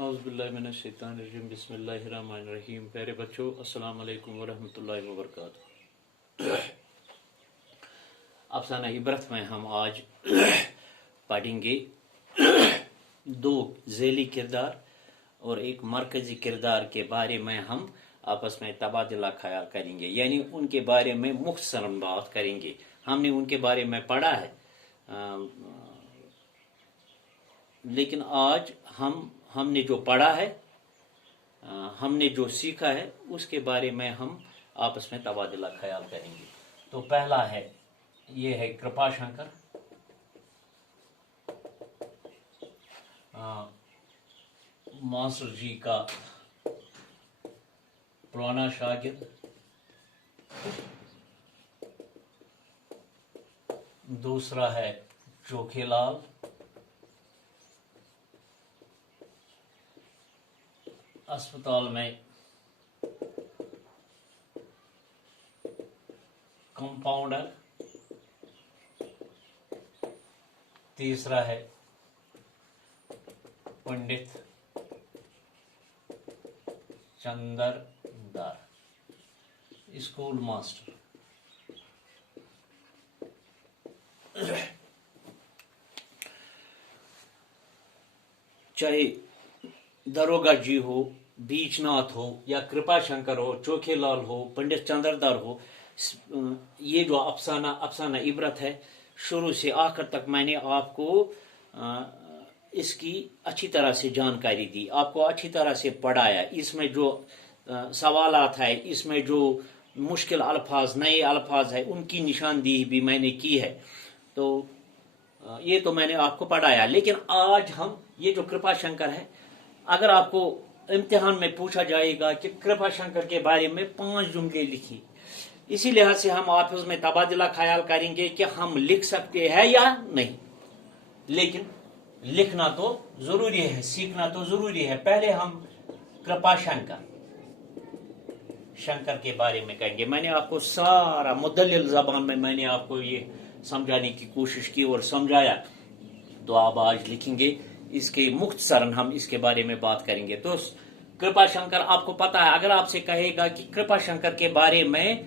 औज़ुबिल्लाहिमिनश्शैतानिर्रजीम बिस्मिल्लाहिर्रहमानिर्रहीम। प्यारे बच्चों, अस्सलाम वालेकुम वरहमतुल्लाहि वबरकातुहू। अफसाना इबरत में हम आज पढ़ेंगे दो झेली किरदार और एक मरकजी किरदार के बारे में हम आपस में तबादला ख्याल करेंगे, यानी उनके बारे में मुख्तसरन बात करेंगे। हमने उनके बारे में पढ़ा है, लेकिन आज हमने जो पढ़ा है, हमने जो सीखा है, उसके बारे में हम आपस में तबादला ख्याल करेंगे। तो पहला है, ये है कृपाशंकर। मास्टर जी का पुराना शागिर्द। दूसरा है चोखेलाल। अस्पताल में कंपाउंडर। तीसरा है पंडित चंदरदार, स्कूल मास्टर। चाहे दरोगा जी हो, बीचनाथ हो, या कृपाशंकर हो, चोखेलाल हो, पंडित चंद्रदार हो, ये जो अफसाना इबरत है, शुरू से आखिर तक मैंने आपको इसकी अच्छी तरह से जानकारी दी, आपको अच्छी तरह से पढ़ाया। इसमें जो सवालात है, इसमें जो मुश्किल अल्फाज, नए अल्फाज है, उनकी निशानदेही भी मैंने की है। तो ये तो मैंने आपको पढ़ाया। लेकिन आज हम ये जो कृपाशंकर है, अगर आपको इम्तिहान में पूछा जाएगा कि कृपाशंकर के बारे में 5 जुमले लिखिए, इसी लिहाज से हम आपस में तबादला ख्याल करेंगे कि हम लिख सकते हैं या नहीं। लेकिन लिखना तो जरूरी है, सीखना तो जरूरी है। पहले हम कृपाशंकर के बारे में कहेंगे। मैंने आपको सारा मुदल्लिल ज़बान में मैंने आपको ये समझाने की कोशिश की और समझाया। तो आप आज लिखेंगे, इसके मुख्तसरन हम इसके बारे में बात करेंगे। तो कृपाशंकर, आपको पता है, अगर आपसे कहेगा कि कृपाशंकर के बारे में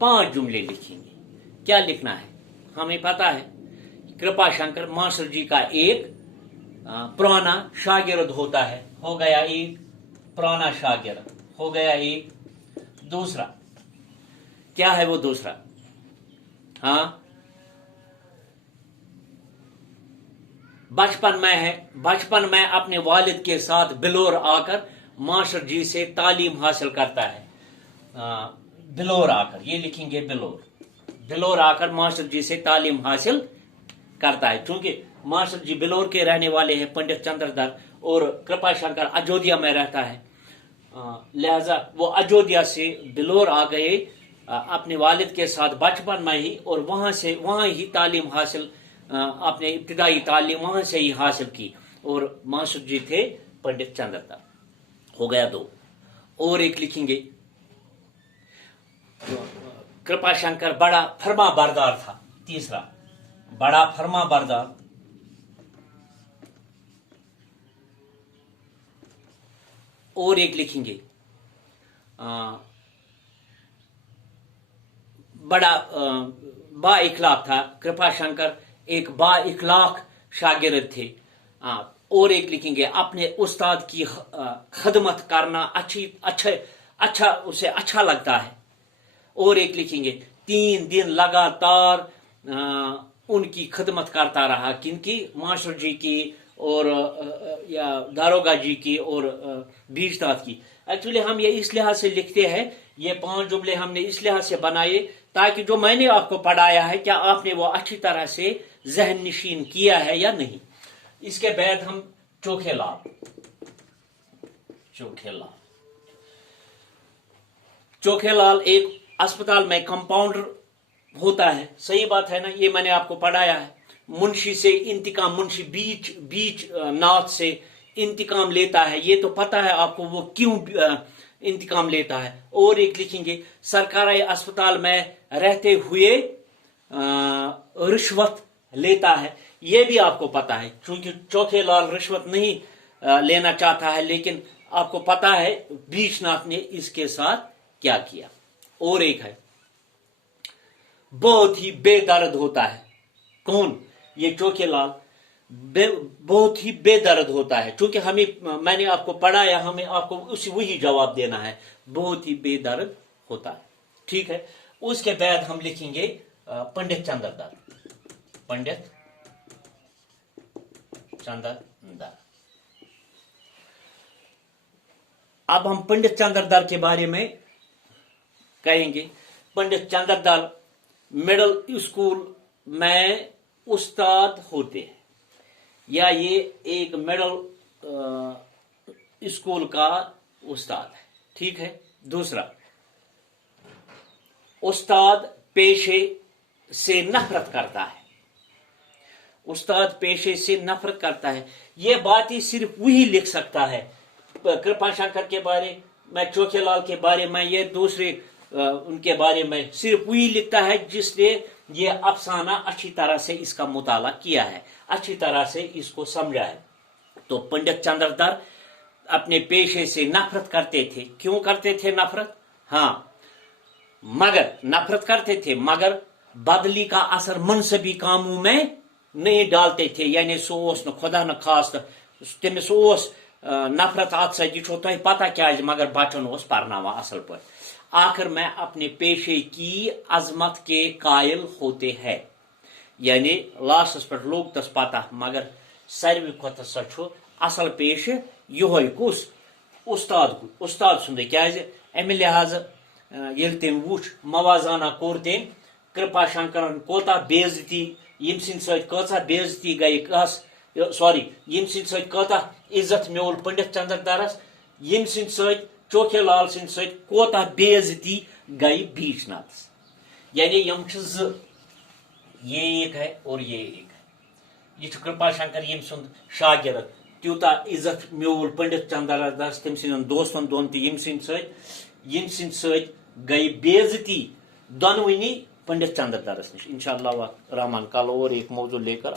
5 जुमले लिखेंगे, क्या लिखना है? हमें पता है कृपाशंकर मास्टर जी का एक पुराना शागिर्द होता है, हो गया एक पुराना शागिर्द, हो गया एक। दूसरा क्या है वो दूसरा? हाँ, बचपन में है, बचपन में अपने वालिद के साथ बिलोर आकर मास्टर जी से तालीम हासिल करता है। बिलोर आकर, ये लिखेंगे बिलोर आकर मास्टर जी से तालीम हासिल करता है। चूंकि मास्टर जी बिलोर के रहने वाले हैं, पंडित चंद्रदार, और कृपाशंकर अयोध्या में रहता है, लिहाजा वो अयोध्या से बिलोर आ गए अपने वालिद के साथ बचपन में ही, और वहां ही तालीम हासिल, अपने इब्तिदाई तालीम वहां से ही हासिल की। और मास्टर जी थे पंडित चंद्रदार। हो गया 2। और एक लिखेंगे, कृपाशंकर बड़ा फर्मा बरदार था। तीसरा, बड़ा फर्मा बरदार। और एक लिखेंगे, बड़ा बा इखलाक था। कृपाशंकर एक बा इखलाक शागिर्द थे। और एक लिखेंगे, अपने उस्ताद की खदमत करना अच्छा उसे अच्छा लगता है। और एक लिखेंगे, 3 दिन लगातार उनकी खदमत करता रहा। किनकी? मास्टर जी की और या दारोगा जी की और बीजनाथ की। एक्चुअली हम ये इस लिहाज से लिखते हैं, ये 5 जुमले हमने इस लिहाज से बनाए ताकि जो मैंने आपको पढ़ाया है, क्या आपने वो अच्छी तरह से जहन नशीन किया है या नहीं। इसके बाद हम चोखेलाल एक अस्पताल में कंपाउंडर होता है। सही बात है ना, ये मैंने आपको पढ़ाया है। मुंशी से इंतकाम, मुंशी बीच नाथ से इंतकाम लेता है। ये तो पता है आपको वो क्यों इंतकाम लेता है। और एक लिखेंगे, सरकारी अस्पताल में रहते हुए रिश्वत लेता है। ये भी आपको पता है, क्योंकि चोखेलाल रिश्वत नहीं लेना चाहता है, लेकिन आपको पता है बीजनाथ ने इसके साथ क्या किया। और एक है, बहुत ही बेदर्द होता है। कौन? ये चोखेलाल बहुत ही बेदर्द होता है। चूंकि मैंने आपको पढ़ाया, हमें आपको वही जवाब देना है, बहुत ही बेदर्द होता है। ठीक है, उसके बाद हम लिखेंगे पंडित चंद्रदार। पंडित चंद्रदार। अब हम पंडित चंद्रदार के बारे में कहेंगे। पंडित चंद्रदार मिडिल स्कूल में उस्ताद होते हैं, या ये एक मिडिल स्कूल का उस्ताद है। ठीक है। दूसरा, उस्ताद पेशे से नफरत करता है। उस्ताद पेशे से नफरत करता है। ये बातें सिर्फ वही लिख सकता है। कृपाशंकर के बारे में, चोखेलाल के बारे में, ये दूसरे उनके बारे में सिर्फ वही लिखता है जिसने ये अफसाना अच्छी तरह से इसका मुताला किया है, अच्छी तरह से इसको समझा है। तो पंडित चंद्रदार अपने पेशे से नफरत करते थे। क्यों करते थे नफरत? हाँ, मगर नफरत करते थे, मगर बदली का असर मनसबी कामों में नहीं डालते थे। यानी सो ओस न खुदा न खास तमिस ओस नफरत अत सो तुह पता क्या, मगर बचन ओस परनावा असल पर। आखिर में अपने पेशे की अजमत के कायल होते हैं। यानी लास्टस पर लोग तस पता, मगर सारे खुद सो असल पेशे योह कुस उस्ताद सुंद। क्या अमे लिहाज ये तम वुच मवाजाना कोर तम कृपाशंकरन कोता बेइज्जती, यम सिंद सत कचा बेइज्जती गई कस, सॉरी यम सिंद सत कता इज्जत म्योल पंडित चंद्रदारस, यम सिंद सत चोखेलाल सिंद सत कोता बेइज्जती गई बीजनाथस। यानी यम ज, ये एक है और ये एक है। ये कृपाशंकर यम सुंद शागिर्द त्यूता इज्जत म्योल पंडित चंद्रदारस तम सिंदन दोस्तन दोन यम सिंद सत गई बेइज्जती दोनवनी पंडित चंद्रदारस निश। इंशाअल्लाह रहमान कल और एक मौजू लेकर